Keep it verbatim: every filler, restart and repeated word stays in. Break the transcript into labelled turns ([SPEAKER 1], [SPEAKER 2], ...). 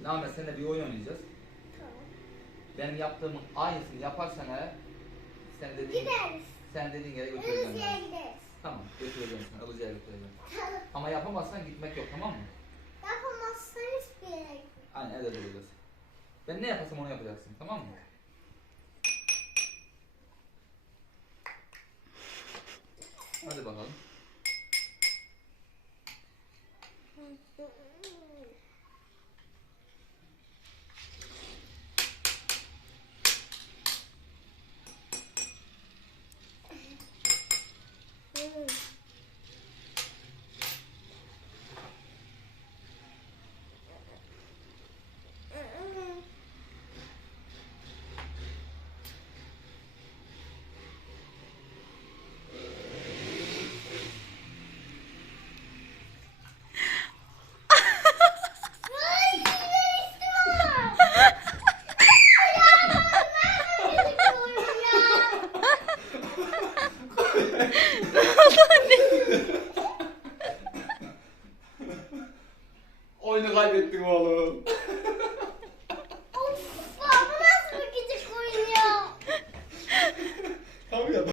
[SPEAKER 1] Şimdi Ahmet seninle bir oyun oynayacağız.
[SPEAKER 2] Tamam.
[SPEAKER 1] Benim yaptığımın aynısını yaparsan eğer sen dediğin,
[SPEAKER 2] Gideriz.
[SPEAKER 1] sen dediğin yere götüreceğim.
[SPEAKER 2] Ilıcı'ya
[SPEAKER 1] Yani.
[SPEAKER 2] gideriz.
[SPEAKER 1] Tamam götüreceğim seni. Ilıcı'ya götüreceğim.
[SPEAKER 2] Tamam.
[SPEAKER 1] Ama yapamazsan gitmek yok, tamam mı?
[SPEAKER 2] Yapamazsan hiçbir yere gitmem.
[SPEAKER 1] Aynen evde duracağız. Ben ne yaparsam onu yapacaksın, tamam mı? Hadi bakalım.